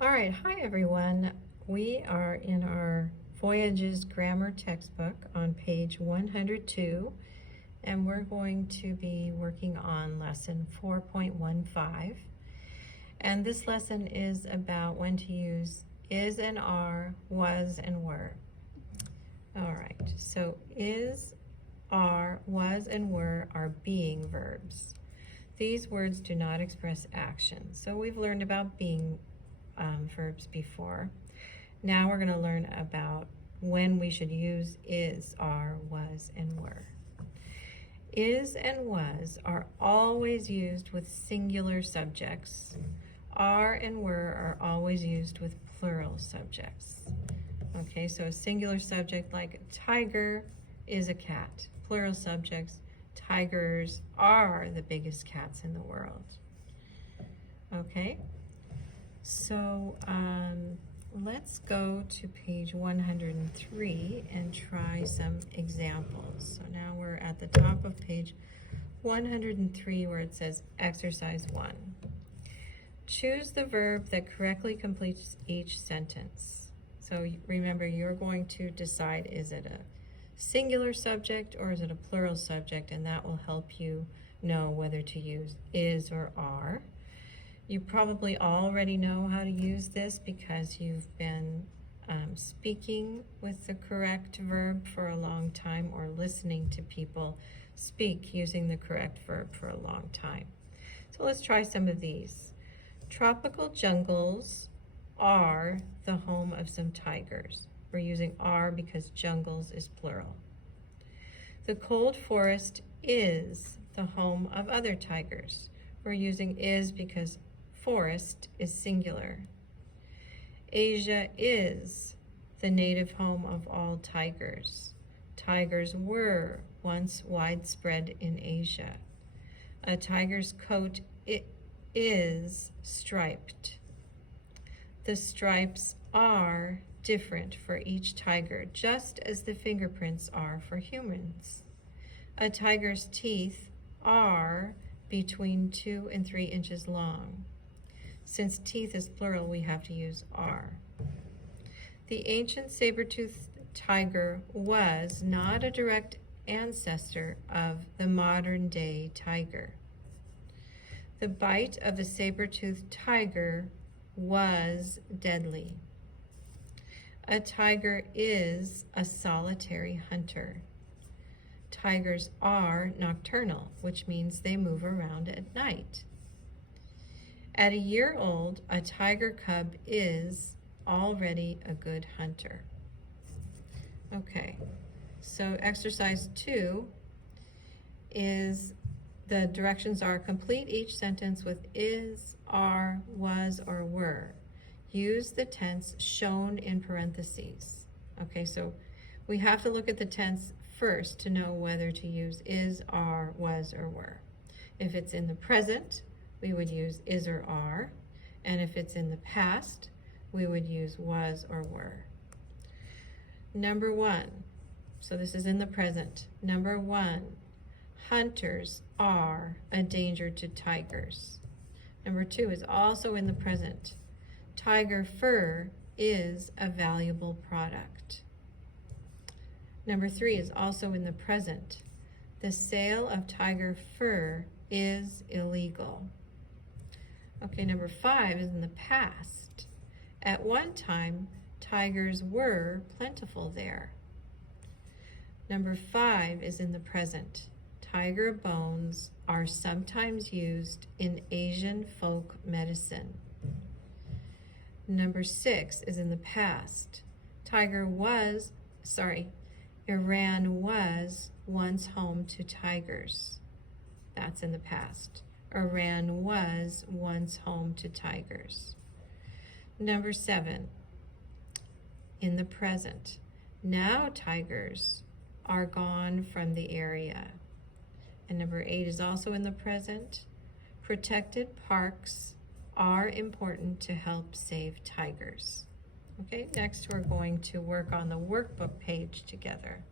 All right, hi everyone. We are in our Voyages Grammar textbook on page 102, and we're going to be working on lesson 4.15. And this lesson is about when to use is and are, was and were. All right, so is, are, was, and were are being verbs. These words do not express action. So we've learned about being verbs before. Now we're going to learn about when we should use is, are, was, and were. Is and was are always used with singular subjects. Are and were are always used with plural subjects. Okay, so a singular subject like tiger is a cat. Plural subjects, tigers are the biggest cats in the world. Okay, so let's go to page 103 and try some examples. So now we're at the top of page 103 where it says exercise 1. Choose the verb that correctly completes each sentence. So remember, you're going to decide, is it a singular subject or is it a plural subject, and that will help you know whether to use is or are. You probably already know how to use this because you've been speaking with the correct verb for a long time, or listening to people speak using the correct verb for a long time. So let's try some of these. Tropical jungles are the home of some tigers. We're using are because jungles is plural. The cold forest is the home of other tigers. We're using is because forest is singular. Asia is the native home of all tigers. Tigers were once widespread in Asia. A tiger's coat is striped. The stripes are different for each tiger, just as the fingerprints are for humans. A tiger's teeth are between 2 and 3 inches long. Since teeth is plural, we have to use are. The ancient saber-toothed tiger was not a direct ancestor of the modern-day tiger. The bite of a saber-toothed tiger was deadly. A tiger is a solitary hunter. Tigers are nocturnal, which means they move around at night. At a year old, a tiger cub is already a good hunter. Okay, so exercise 2 is the directions are complete each sentence with is, are, was, or were. Use the tense shown in parentheses. Okay, so we have to look at the tense first to know whether to use is, are, was, or were. If it's in the present, we would use is or are, and if it's in the past, we would use was or were. Number 1, so this is in the present. Number 1, hunters are a danger to tigers. Number 2 is also in the present. Tiger fur is a valuable product. Number 3 is also in the present. The sale of tiger fur is illegal. Okay, number 5 is in the past. At one time, tigers were plentiful there. Number 5 is in the present. Tiger bones are sometimes used in Asian folk medicine. Number 6 is in the past. Iran was once home to tigers. That's in the past. Iran was once home to tigers. Number 7, in the present. Now tigers are gone from the area. And number 8 is also in the present. Protected parks are important to help save tigers. Okay, next we're going to work on the workbook page together.